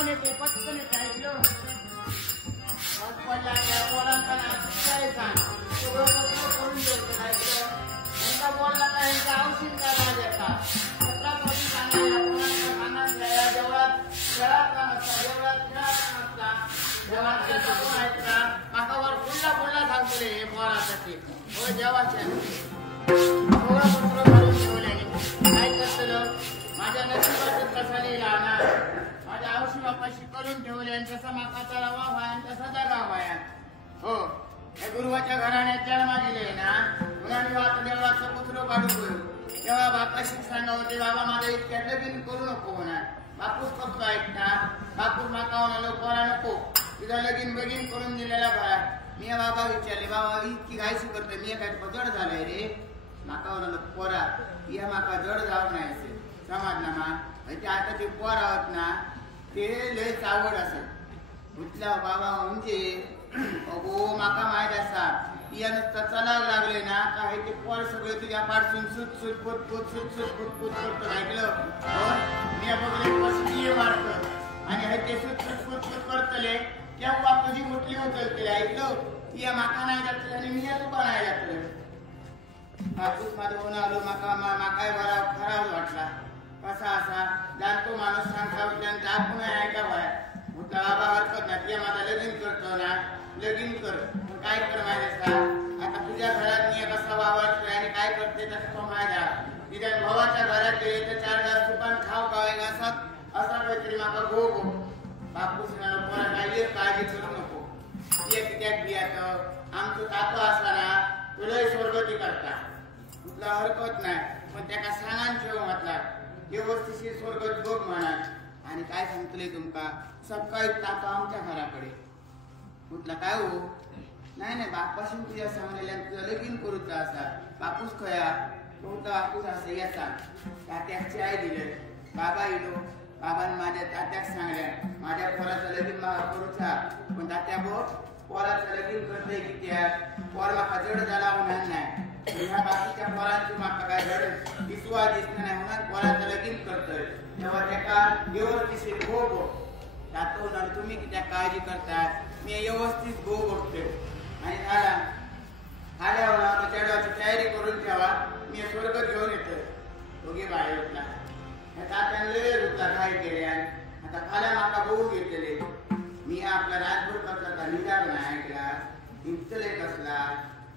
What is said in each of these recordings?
पाहुणे ते पटकन ऐकलं मग पडला त्या पोरांचा काय सांग सगळं करून द्यायचं ऐकलं त्यांचा बोलला का यांचा औषध काय देता 17 वर्षी सांगायला पोरांचा खानात द्यायला देवळात खेळात का नसता देवळात खेळात नसता देवाच्या कोण ऐकता माकावर फुल्ला सांगतो हे पोरासाठी हो देवाच्या सगळं पत्र काढून ठेवले काय करतलं माझ्या नशिबात कसा नाही राहणार माझ्या औषधी बापाशी करून ठेवले आणि तसा माका चढावा व्हाय तसा जगा व्हाय हो या गुरुवाच्या घराण्यात जन्मा दिले ना मुलांनी आता देवळाचं पुत्र काढून घेऊ तेव्हा बापाशी सांगा होते बाबा माझं इतक्यातलं बिन करू नको होणार बापूस करतो ऐकता बापूस माका होणार पोरा नको तिथं लगीन बगीन करून दिलेला बरा मी बाबा विचारले बाबा इतकी गायशी करतोय मी काय जड झालाय रे माका होणार पोरा या माका जड जाऊ नाही समाज ना मा आता ते पोर आहोत ना ते लयच आवड असेल उठला बाबा म्हणजे अगो माका माहित असा या नुसतं चलायला लागले ना काय ते पोर सगळे तुझ्या पाडसून सुट करतो ऐकलं मी बघले पसली मारत आणि हे ते सुट करतले तेव्हा तुझी मोठी होत ऐकलं या माका नाही जातले आणि मी तू पण नाही जातलं बापूस माझं होऊन आलो माका बरा खराब वाटला कसा असा जाणतो माणूस सांगता त्यांचा आपण ऐका व्हाय म्हटलं बाबा हरकत नाही तुझ्या माझा लगीन करतो ना लगीन कर काय कर माहिती आता तुझ्या घरात मी कसा वावरतोय आणि काय करते तसं तो माझ्या तिच्या भावाच्या घरात गेले तर 4 घास तुपान खाऊ खावे असा काहीतरी माका गो बापूस पोरा काय काळजी करू नको त्यात बियात आमचं तातो असा ना तुलाही स्वर्गती करता तुला हरकत नाही पण त्याला सांगान ठेव म्हटला व्यवस्थिशीर स्वर्गत बघ म्हणा आणि काय सांगतले तुमका सकाळी तातो आमच्या घराकडे म्हटलं काय हो नाही बापासून तुझ्या सांगलेल्या तुझं लगीन करूचा असा बापूस खया कोणता बापूस असं याचा तात्याची आई दिले बाबा येलो बाबाने माझ्या तात्याक सांगल्या माझ्या पोराचं लगीन करूचा पण तात्या बघ पोराचं लगीन करते की त्या पोर माका जड झाला होणार नाही ह्या बाकीच्या पोरांची माका काय जड विश्वास दिसणार नाही होणार पोराचं लगीन करतोय तेव्हा त्याका व्यवस्थित गो जातो ना तुम्ही त्या काळजी करताय मी व्यवस्थित गो बघतो आणि झाला आल्यावर चढवायची तयारी करून ठेवा मी स्वर्ग घेऊन येतोय दोघे बाहेर होता तात्याने होता काय केले आता खाल्या माका बघू घेतलेले मी आपला राजभर कसला निघाल नाही ऐकला इतले कसला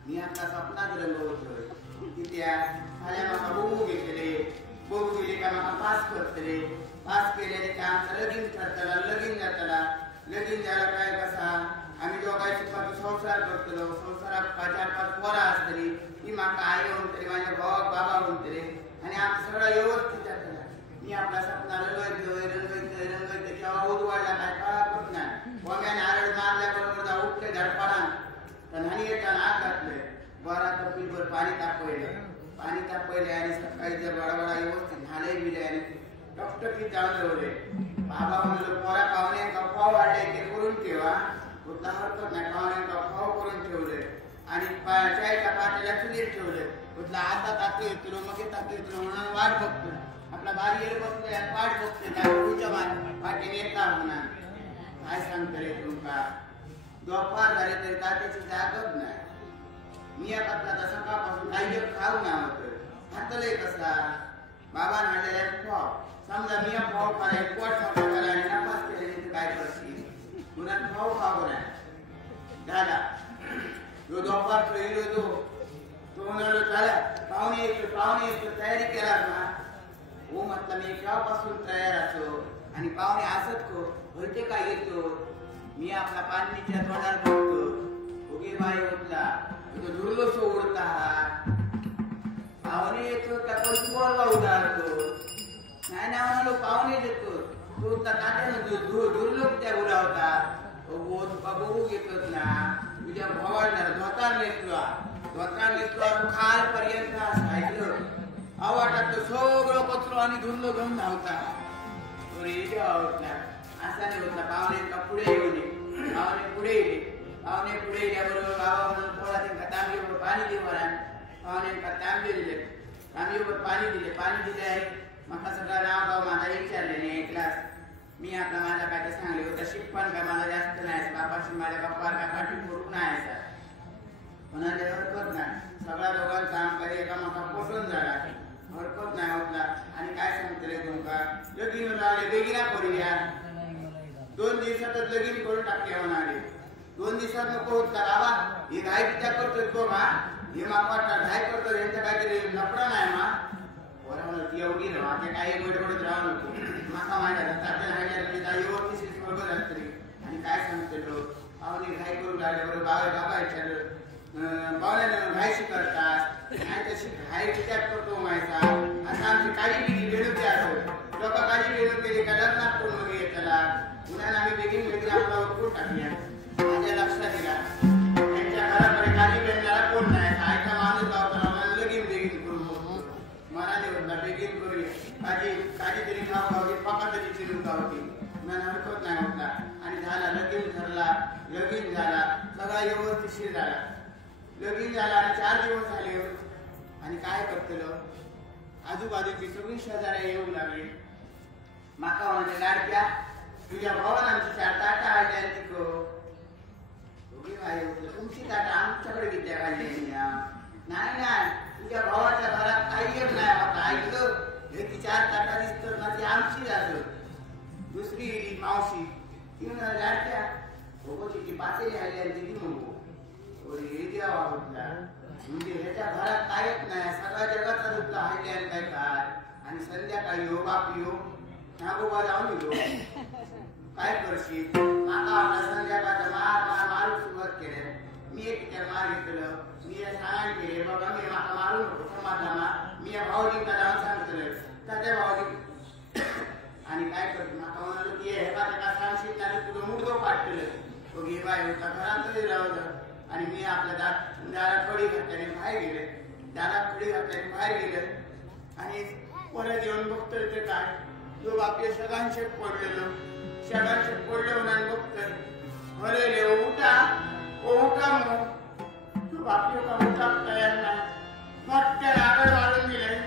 मी आपला स्वप्नात रंग होतोय त्या खाल्या माका बघू घेतले बघू गेले का माका पास करतले पास केले का आमचं लगीन ठरतला लगीन जातला लगीन झाला काय कसा आम्ही दोघांची संसार करतलो संसारात 4-5 पोरा असतली ती माका आई म्हणतली माझ्या भावाक बाबा म्हणतले आणि आमचं सगळं व्यवस्थित जातला मी आपला सपना रंगवतोय तेव्हा उदवाडला काय कळत नाही गोम्याने आरड मारल्याबरोबर जा उठले धडपडान तर नाणी येताना आत घातले बरा कपीलभर पाणी तापवले आणि सकाळी जर बडाबडा व्यवस्थित झाले बिले आणि टकटकी चालवले बाबा म्हणलं पोरा पाहुणे गप्पा वाढले ते करून ठेवा कुठला हरकत नाही पाहुण्यांका फाव करून ठेवले आणि चायच्या पातेल्या चुलीत ठेवले कुठला आता ताकद येतो मग ताकद येतो म्हणून वाट बघतो आपला बारीवर बसले वाट बघते त्या पाठीने येता होणार काय सांगतले तुमका दुपार झाले तरी तात्याची जागत नाही मी आता सकाळपासून काही खाऊ ना होतं हातले कसा बाबा आणलेल्या फाव समजा मी भाव खाय पोट मोठा झाला आणि नापास केले काय करशील पुन्हा भाव खाऊ नाही झाला जो दुपार खेळलो तो म्हणालो झाला पाहुणे येतो तयारी केला ना हो म्हटलं मी केव्हापासून तयार असो आणि पाहुणे असत को भरते काय येतो मी आपला पाणीच्या तोंडात बघतो ओके बाई उठला तो दुर्लक्ष उडता पाहुणे येतो त्या कोणवा उदाहरतो नाही ना म्हणालो पाहुणे देतो तो तात्यानं दुर्लक्ष त्या उडावता बघू घेतोच ना तुझ्या भावाला धोतार लेतलो खालपर्यंत ऐकलं आवाटात सगळं कचरो आणि धुंद घेऊन धावता असा नाही होता पाहुणे पुढे येऊन पाहुणे पुढे गेल्याबरोबर बाबा म्हणून पोळा त्यांना तांबीवर पाणी देणार पाहुण्यांना तांबे दिले तांबीवर पाणी दिले आहे मका सगळं नाव गाव माझा विचारले नाही ऐकलास मी आता माझ्या काय सांगले होतं शिकपण काय मला जास्त नाही बापाशी माझ्या बाप्पाला काय पाठी करून नाही कोणाला हरकत नाही सगळ्या दोघांचा आमकडे एकामेका पोषण झाला हरकत नाही होतला आणि काय सांगतले तुमका लगीन झाले बेगिना करूया 2 दिवसातच लगीन करून टाकले म्हणाले 2 दिवसात नको होता बाबा हे काय विचार करतोय तो मा हे मापाटा काय करतो यांचा काहीतरी लफडा नाही मा बरोबर ती एवढी ना आता काही गडबडत राहू नको माका माझ्या तात्या राहिल्या व्यवस्थित बरोबर असते आणि काय सांगते लोक आवडी घाई करून राहिले बरोबर बाबा विचारलं पाहुण्याला घायशी करतात नाही तशी घाई विचार करतो मायचा आता आमची काळी बिगी वेळूची असो लोक काळी वेळू केली का लग्नात कोण वगैरे येताला पुण्याला आम्ही बेगीन बेगीन आपला उठून टाकल्या माझ्या लक्षात दिला त्यांच्या घराकडे काळी बेगणारा कोण नाही आयचा माणूस गावताना लगीन बेगीन करून मनाने होता बेगीन करूया काळी तरी खाऊ गावली पका तरी चिरून गावती मला हरकत नाही होता आणि झाला लगीन ठरला लगीन झाला सगळा व्यवस्थितशीर झाला लगीन झाला आणि 4 दिवस झाले आणि काय करतलो आजूबाजूची सगळी शेजाऱ्या येऊ लागली माका म्हणजे लाडक्या तुझ्या भावाला आमची 4 ताटा आल्या तिको दोघी काय होतं तुमची ताटा आमच्याकडे विद्या काढली नाही तुझ्या भावाच्या घरात काही एक नाही आता ऐकलं हे ती 4 ताटा दिसत ना ती आमची असत दुसरी मावशी ती लाडक्या भोगोची पातेली आली आणि ती म्हणू म्हणजे ह्याच्या घरात काहीच नाही सगळ्या जगाचा दुःख हायल्यान काय काय आणि संध्याकाळी हो बाप यो नागोबा जाऊन येतो काय करशील माका आपला संध्याकाळचा मारू सुरुवात केले मी एक मार घेतलं मी सांगायला केले बाबा मी माका मारू नको समाजाला मी या भाऊजींना जाऊन सांगितलं त्या भाऊजी आणि काय करतो माका म्हणालो की हे का त्याला सांगशील त्याने तुझं मुडगो पाठवलं तो घे बाय होता घरातच राहलं आणि मी आपल्या दारात फडी घातल्याने बाहेर गेले दारात फडी घातल्याने बाहेर गेले आणि परत येऊन बघतोय ते काय तो आपले सगळ्यांचे पडलेलो सगळ्यांचे पडले म्हणून बघतोय अरे उठा मग तू बापले का उठा तयार नाही मोठ्या नारळ मारून दिले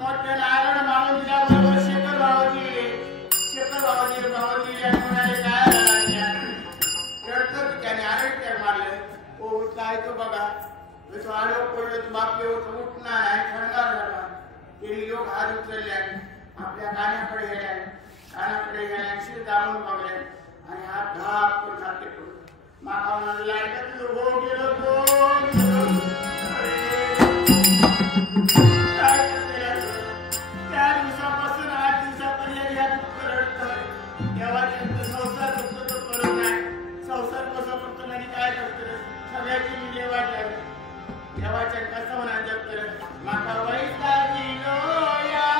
मोठ्या नारळ मारून दिल्याबरोबर शेखर भावाजी गेले भावाजी आणि म्हणाले काय रडतो त्याने आरड मारले काय तो बघा तो आडव पडलं तो बापले उठणार आहे थंडगार झाला ते लोक हात उचलले आपल्या कानाकडे गेल्या शिर दाबून बघले आणि हात धाप करून हाते पडून माका म्हणाला लायकात हो गेलो त्या दिवसापासून 8 दिवसापर्यंत या दुःख रडतोय देवाच्या संसार दुःख तो करत नाही संसार कसं करतो नाही काय करतो सगळ्याची मुले वाटल्या देवाच्या कसं म्हणा जगत माका वैता दिलो या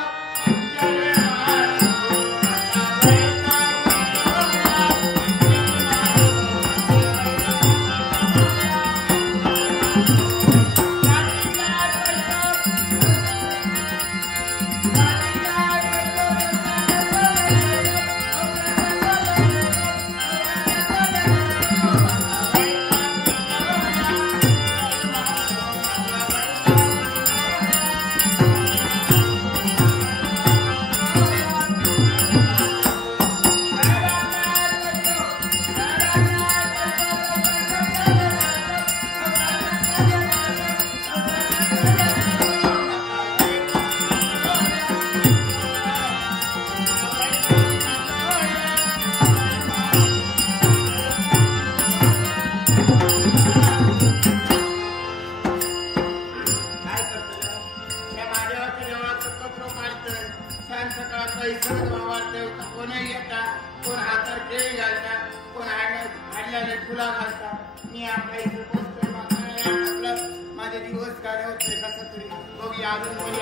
माझे दिवस काढले होते कसं तरी बघूया अजून कोणी